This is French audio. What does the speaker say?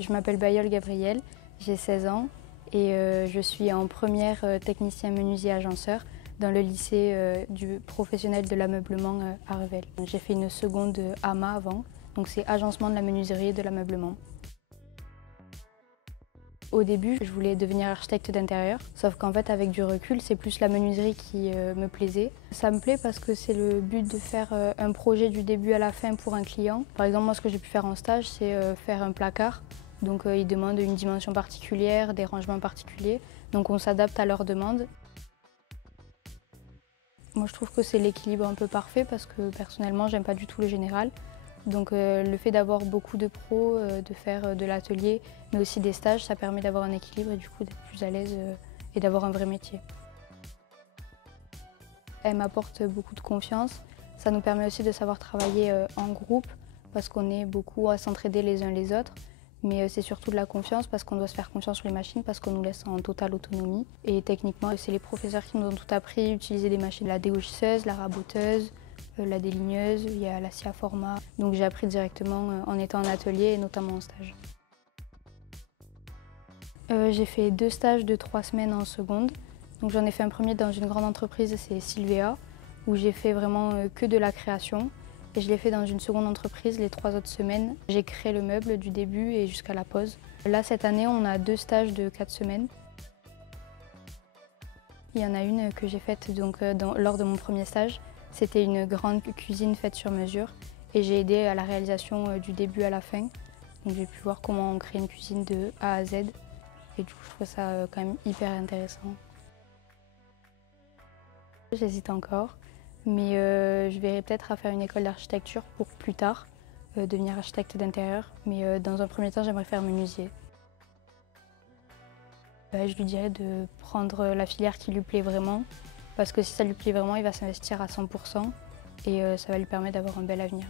Je m'appelle Bayeul Gabrielle, j'ai 16 ans et je suis en première technicien menuisier agenceur dans le lycée du professionnel de l'ameublement à Revel. J'ai fait une seconde AMA avant, donc c'est agencement de la menuiserie et de l'ameublement. Au début, je voulais devenir architecte d'intérieur, sauf qu'en fait, avec du recul, c'est plus la menuiserie qui me plaisait. Ça me plaît parce que c'est le but de faire un projet du début à la fin pour un client. Par exemple, moi, ce que j'ai pu faire en stage, c'est faire un placard. Donc, ils demandent une dimension particulière, des rangements particuliers. Donc, on s'adapte à leurs demandes. Moi, je trouve que c'est l'équilibre un peu parfait parce que personnellement, j'aime pas du tout le général. Donc le fait d'avoir beaucoup de pros, de faire de l'atelier, mais aussi des stages, ça permet d'avoir un équilibre et du coup d'être plus à l'aise et d'avoir un vrai métier. Elle m'apporte beaucoup de confiance. Ça nous permet aussi de savoir travailler en groupe parce qu'on est beaucoup à s'entraider les uns les autres. Mais c'est surtout de la confiance parce qu'on doit se faire confiance sur les machines parce qu'on nous laisse en totale autonomie. Et techniquement, c'est les professeurs qui nous ont tout appris, utiliser des machines, la dégousseuse, la raboteuse, la déligneuse, il y a la scie à format. Donc j'ai appris directement en étant en atelier et notamment en stage. J'ai fait 2 stages de 3 semaines en seconde. Donc j'en ai fait un premier dans une grande entreprise, c'est Sylvea, où j'ai fait vraiment que de la création. Et je l'ai fait dans une seconde entreprise les 3 autres semaines. J'ai créé le meuble du début et jusqu'à la pose. Là, cette année, on a 2 stages de 4 semaines. Il y en a une que j'ai faite lors de mon premier stage. C'était une grande cuisine faite sur mesure et j'ai aidé à la réalisation du début à la fin. Donc j'ai pu voir comment on crée une cuisine de A à Z et du coup je trouve ça quand même hyper intéressant. J'hésite encore, mais je verrai peut-être à faire une école d'architecture pour plus tard devenir architecte d'intérieur. Mais dans un premier temps, j'aimerais faire menuisier. Je lui dirais de prendre la filière qui lui plaît vraiment, parce que si ça lui plaît vraiment, il va s'investir à 100% et ça va lui permettre d'avoir un bel avenir.